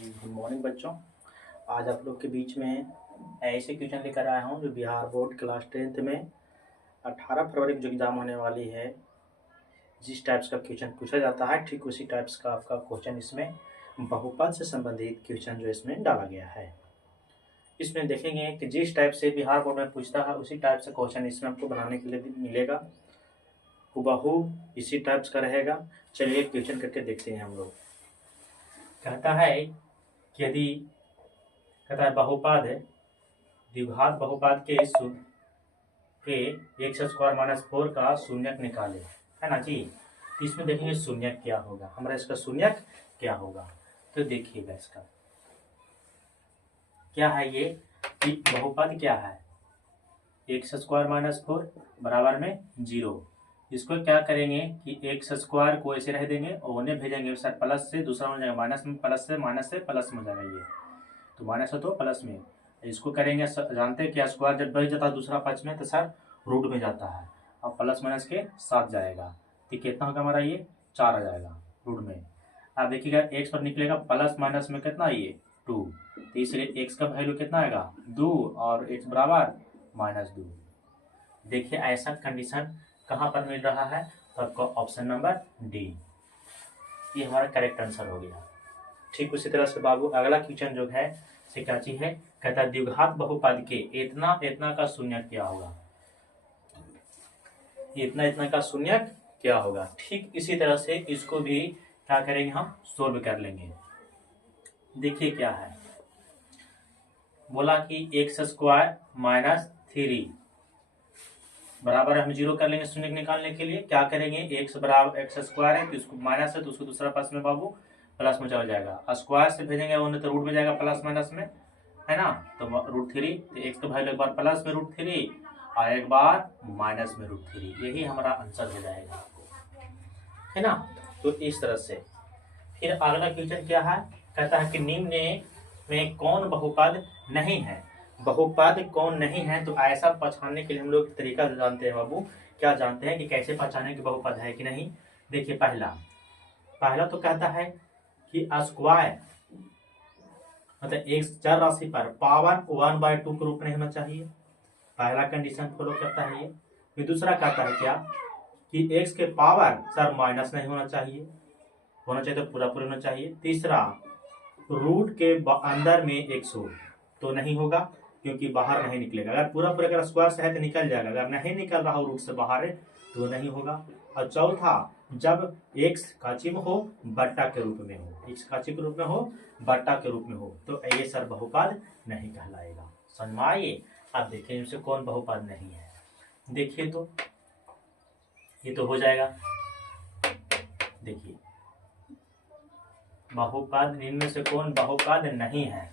Good morning बच्चों। आज आप लोग के बीच में ऐसे क्वेश्चन लेकर आया हूँ जो बिहार बोर्ड क्लास 10th में 18 फरवरी को जो एग्ज़ाम होने वाली है, जिस टाइप्स का क्वेश्चन पूछा जाता है ठीक उसी टाइप्स का आपका क्वेश्चन इसमें बहुपद से संबंधित क्वेश्चन जो इसमें डाला गया है। इसमें देखेंगे कि जिस टाइप से बिहार बोर्ड में पूछता है उसी टाइप से क्वेश्चन इसमें आपको बनाने के लिए मिलेगा, हुबहू इसी टाइप्स का रहेगा। चलिए क्वेश्चन करके देखते हैं हम लोग। कहता है कि यदि कहता है बहुपद द्विघात बहुपद के एक्स स्क्वायर माइनस 4 का शून्यक निकाले, है ना जी। तो इसमें देखेंगे शून्यक क्या होगा, हमारा इसका शून्यक क्या होगा। तो देखिएगा इसका क्या है ये कि बहुपद क्या है, एक्स स्क्वायर माइनस 4 बराबर में 0। इसको क्या करेंगे कि एक्स स्क्वायर को ऐसे रह देंगे और उन्हें भेजेंगे सर प्लस से, दूसरा हो जाएगा माइनस में, माइनस से प्लस में हो जाएगा। ये तो माइनस है तो प्लस में, इसको करेंगे जानते हैं कि स्क्वायर जब बढ़ जाता है दूसरा पक्ष में तो सर रूट में जाता है, अब प्लस माइनस के साथ जाएगा तो कितना होगा हमारा ये 4 आ जाएगा रूट में। अब देखिएगा एक्स पर निकलेगा प्लस माइनस में कितना ये 2, तो इसलिए एक्स का वैल्यू कितना आएगा 2 और एक्स बराबर -2। देखिए ऐसा कंडीशन कहाँ पर मिल रहा है, तो आपको ऑप्शन नंबर डी ये हमारा करेक्ट आंसर हो गया। ठीक उसी तरह से बाबू अगला क्वेश्चन जो है से क्या चीज है, कहता है द्विघात बहुपद के इतना इतना का शून्यक क्या होगा, इतना इतना का शून्यक क्या होगा। ठीक इसी तरह से इसको भी क्या करेंगे हम सोल्व कर लेंगे। देखिए क्या है, बोला कि एक्स स्क्वायर माइनस 3 बराबर हम 0 कर लेंगे शून्यक निकालने के लिए। क्या करेंगे एक्स बराबर एक्स स्क्वायर है तो इसको माइनस है तो उसको दूसरा पास में बाबू प्लस में चला जाएगा, स्क्वायर से भेजेंगे उन्हें तो रूट में जाएगा प्लस माइनस में, है ना। तो √3 तो एक्स का वैल्यू एक बार प्लस में √3 और एक बार माइनस में √3, यही हमारा आंसर हो जाएगा, है ना। तो इस तरह से फिर अगला क्वेश्चन क्या है, कहता है कि निम्न में कौन बहुपद नहीं है, बहुपद कौन नहीं है। तो ऐसा पहचानने के लिए हम लोग तरीका जो जानते हैं बाबू, क्या जानते हैं कि कैसे पहचाने कि बहुपद है कि नहीं। देखिए पहला तो कहता है कि स्क्वायर मतलब एक चर राशि पर पावर 1/2 के रूप में होना चाहिए, पहला कंडीशन फॉलो करता है ये। फिर दूसरा कहता है क्या कि एक्स के पावर सर माइनस नहीं होना चाहिए, होना चाहिए तो पूरा होना चाहिए। तीसरा रूट के अंदर में 100 तो नहीं होगा क्योंकि बाहर नहीं निकलेगा, अगर पूरा अगर स्क्वायर से है तो निकल जाएगा, अगर नहीं निकल रहा हो रूट से बाहर है तो नहीं होगा। और चौथा जब एक्स का चिन्ह हो बट्टा के रूप में हो, एक्स का चिन्ह के रूप में हो बट्टा के रूप में हो तो ये सर बहुपद नहीं कहलाएगा। समझ में आइए। अब देखिए इनसे कौन बहुपद नहीं है, देखिए तो ये तो हो जाएगा। देखिए बहुपद इनमें से कौन बहुपद नहीं है,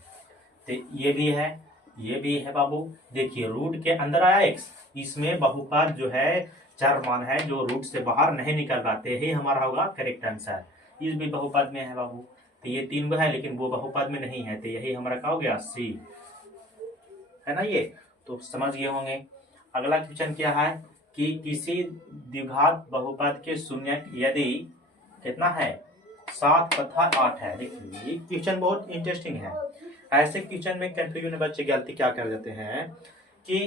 तो ये भी है बाबू। देखिए रूट के अंदर आया एक्स, इसमें बहुपद जो है चार मान है जो रूट से बाहर नहीं निकल रहा, तो यही हमारा होगा करेक्ट आंसर। इस भी बहुपद में है बाबू, तो ये 3 है लेकिन वो बहुपद में नहीं है, तो यही हमारा क्या हो गया सी, है ना। ये तो समझ गए होंगे। अगला क्वेश्चन क्या है कि किसी द्विघात बहुपद के शून्यक यदि कितना है 7 तथा 8 है। देखिए ये क्वेश्चन बहुत इंटरेस्टिंग है। ऐसे क्वेश्चन में कंफ्यूजन में बच्चे गलती क्या कर देते हैं कि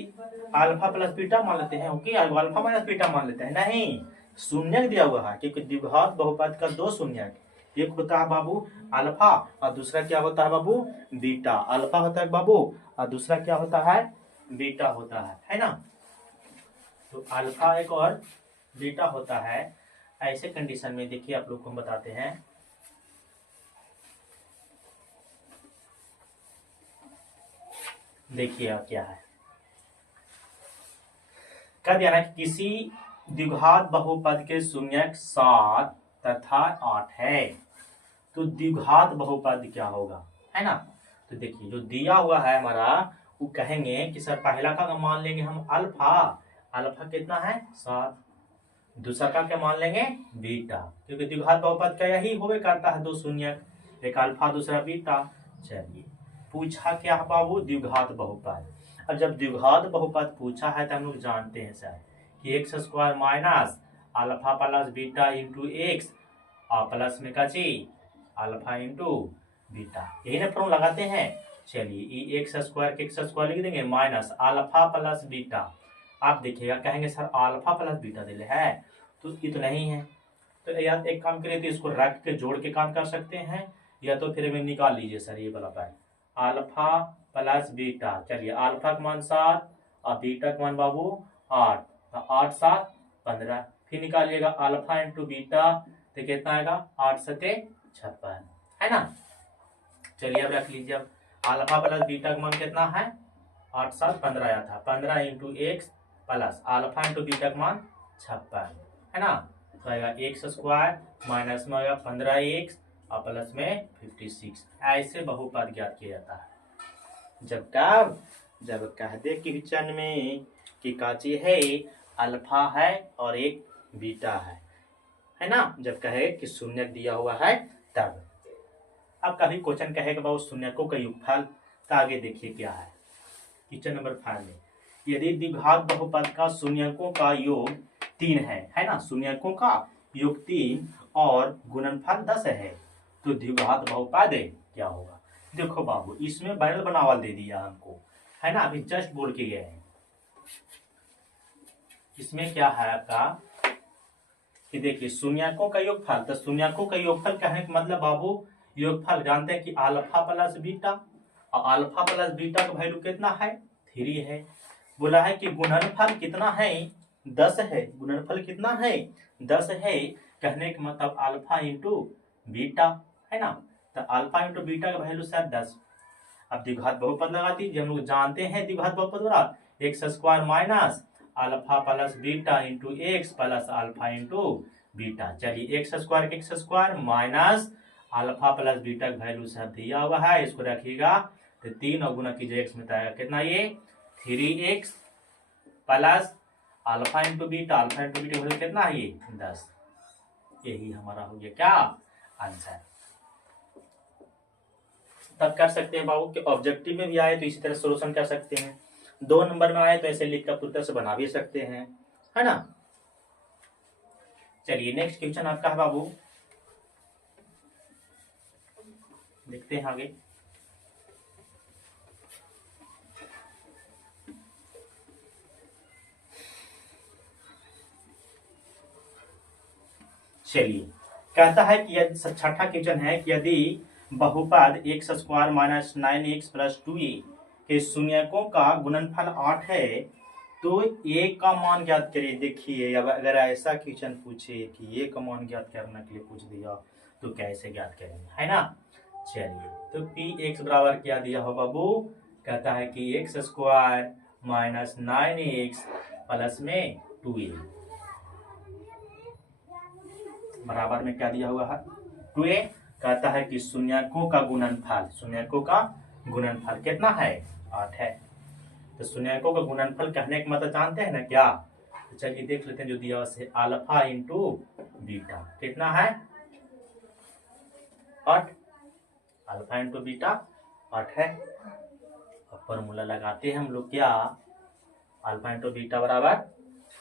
अल्फा प्लस बीटा मान लेते हैं, ओके अल्फा माइनस बीटा मान लेते हैं, नहीं शून्यक दिया हुआ है क्योंकि द्विघात बहुपद का 2 शून्यक, एक होता है बाबू अल्फा और दूसरा क्या होता है बाबू बीटा। अल्फा होता है बाबू और दूसरा क्या होता है बीटा होता है ना। तो अल्फा एक और बीटा होता है। ऐसे कंडीशन में देखिए आप लोग को हम बताते हैं, देखिए क्या है, कह दिया ना कि किसी द्विघात बहुपद के शून्यक 7 तथा 8 है, तो द्विघात बहुपद क्या होगा, है ना। तो देखिए जो दिया हुआ है हमारा वो कहेंगे कि सर पहला का मान लेंगे हम अल्फा, अल्फा कितना है 7, दूसरा का क्या मान लेंगे बीटा, क्योंकि द्विघात बहुपद का यही होवे करता है 2 शून्यक, एक अल्फा दूसरा बीटा। चलिए पूछा क्या बाबू द्विघात बहुपद। अब जब द्विघात बहुपद पूछा है तो हम लोग जानते हैं सर कि x square minus alpha plus beta into x और प्लस में का ची अल्फा इंटू बीटा, यही ना फॉर्मूला लगाते हैं। चलिए ई एक्स स्क्वायर के एक्स स्क्वायर लिख देंगे माइनस अल्फा प्लस बीटा। आप देखिएगा कहेंगे सर अल्फा प्लस बीटा दिले है, तो ये तो नहीं है। तो या एक काम करिए तो इसको रख के जोड़ के काम कर सकते हैं, या तो फिर हमें निकाल लीजिए सर ये वाला पैर अल्फा प्लस बीटा। चलिए अल्फा का मान 7 और बीटा का मान बाबू 8, तो 8 7 15। फिर निकालिएगा अल्फा इंटू बीटा, तो कितना आएगा 8 सते 56, है ना। चलिए अब रख लीजिए, अब अल्फा प्लस बीटा का मान कितना है 8 7 15 आया था, 15 into x plus alpha into beta का मान 56, है ना। तो आएगा एक्स स्क्वायर माइनस में आएगा 15 एक्स और प्लस में 56। ऐसे बहुपद ज्ञात किया जाता है जब कह दे क्वेश्चन में कि काची है अल्फा है और एक बीटा है ना। जब कहे कि शून्य दिया हुआ है तब। अब कभी क्वेश्चन कहेगा बहुत शून्यकों का योगफल, तो आगे देखिए क्या है क्वेश्चन नंबर 5 में। यदि द्विघात बहुपद का शून्यकों का योग 3 है ना, शून्यकों का योग 3 और गुणनफल 10 है, तो द्विघात बहुपद क्या होगा। देखो बाबू इसमें बैनल बनावल दे दिया हमको, है ना, अभी जस्ट बोल के गए हैं। इसमें क्या है आपका कि देखिए शून्यकों का योगफल, तो शून्यकों का योगफल कहने का मतलब बाबू योगफल जानते हैं कि अल्फा प्लस बीटा, और अल्फा प्लस बीटा का वैल्यू कितना है 3 है। बोला है कि गुणनफल कितना है 10 है, गुणनफल कितना है 10 है, कहने का मतलब अल्फा इंटू बीटा, है ना। तो अल्फा इंटू बीटा का वैल्यू सर 10। अब द्विघात बहुपद लगा दीजिए, हम लोग जानते हैं द्विघात बहुपद वाला x square minus alpha plus beta into x plus alpha into beta. चलिए x square minus alpha plus beta का वैल्यू सब दिया हुआ है, इसको रखिएगा तो 3 और गुना कीजिए एक्स में आएगा कितना ये 3x plus alpha into beta का वैल्यू कितना है ये 10। यही हमारा हो गया क्या आंसर। तब कर सकते हैं बाबू कि ऑब्जेक्टिव में भी आए तो इसी तरह सोल्यूशन कर सकते हैं, 2 नंबर में आए तो ऐसे लिख कर पूरी तरह से बना भी सकते हैं, है ना। चलिए नेक्स्ट क्वेश्चन आपका है बाबू, देखते हैं आगे। चलिए कहता है कि छठा क्वेश्चन है कि यदि बहुपद x square minus 9x plus 2a के शून्यकों का गुणनफल 8 है तो a का मान ज्ञात करिए। देखिए अब अगर ऐसा क्वेश्चन पूछे कि a का मान ज्ञात करने के लिए पूछ दिया तो कैसे ज्ञात करेंगे, है ना। चलिए तो px बराबर क्या दिया हो बाबू, कहता है कि x square minus 9x plus में 2a बराबर में क्या दिया हुआ है 2a। कहता है कि शून्यकों का गुणनफल कितना है 8 है। तो शून्यकों का गुणनफल कहने का मतलब जानते हैं ना क्या, तो चलिए देख लेते हैं जो दिया है अल्फा इंटू बीटा कितना है 8, अल्फा इंटू बीटा 8 है। अब फॉर्मूला लगाते हैं हम लोग क्या, अल्फा इंटू बीटा बराबर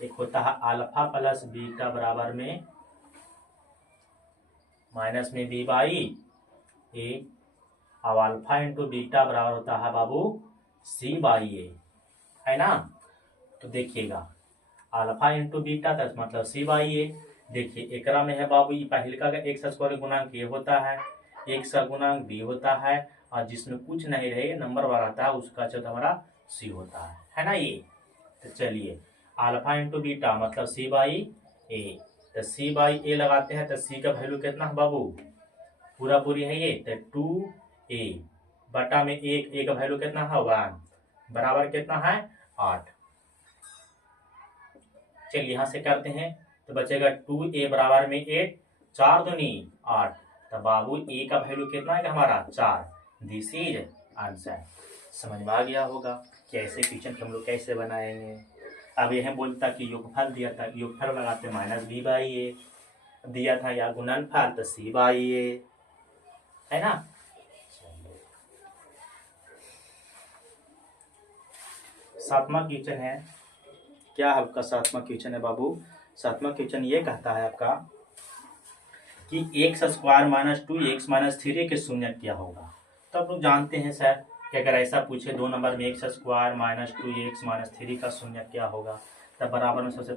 एक होता है अल्फा प्लस बीटा बराबर में माइनस में बी बाई ए, अब अल्फा इंटू बीटा बराबर होता है बाबू सी बाई ए, है ना। तो देखिएगा अल्फा इंटू बीटा तो मतलब सी बाई ए। देखिए एकरा में है बाबू ये पहले का एक्स स्क्वायर गुणांक ए होता है, एक्स का गुणांक बी होता है, और जिसमें कुछ नहीं रहे नंबर वाला रहता है उसका चौथा हमारा सी होता है ना ये। तो चलिए अल्फा इंटू बीटा मतलब सी बाई ए, तो सी बाई ए लगाते हैं तो सी का वैल्यू कितना है बाबू पूरा पूरी है ये, तो 2a बटा में एक ए का वैल्यू कितना है 1 बराबर कितना है 8। चलिए यहां से करते हैं तो बचेगा 2a बराबर में 8, 4 दूनी 8, तो बाबू ए का वैल्यू कितना है हमारा 4। This is answer. समझ में आ गया होगा कैसे क्वेश्चन हम लोग कैसे बनाएंगे। अब यह बोलता कि योगफल दिया था, योगफल लगाते माइनस बी बाई ए, दिया था या गुणनफल तो सी बाई ए, है ना। सातवां क्वेश्चन है, क्या आपका सातवां क्वेश्चन है बाबू, सातवां क्वेश्चन ये कहता है आपका कि x square minus 2x minus 3 के शून्य क्या होगा। तो आप लोग जानते हैं सर कि अगर ऐसा पूछे 2 नंबर में x square minus 2x minus 3 का शून्य क्या होगा, तब बराबर में सबसे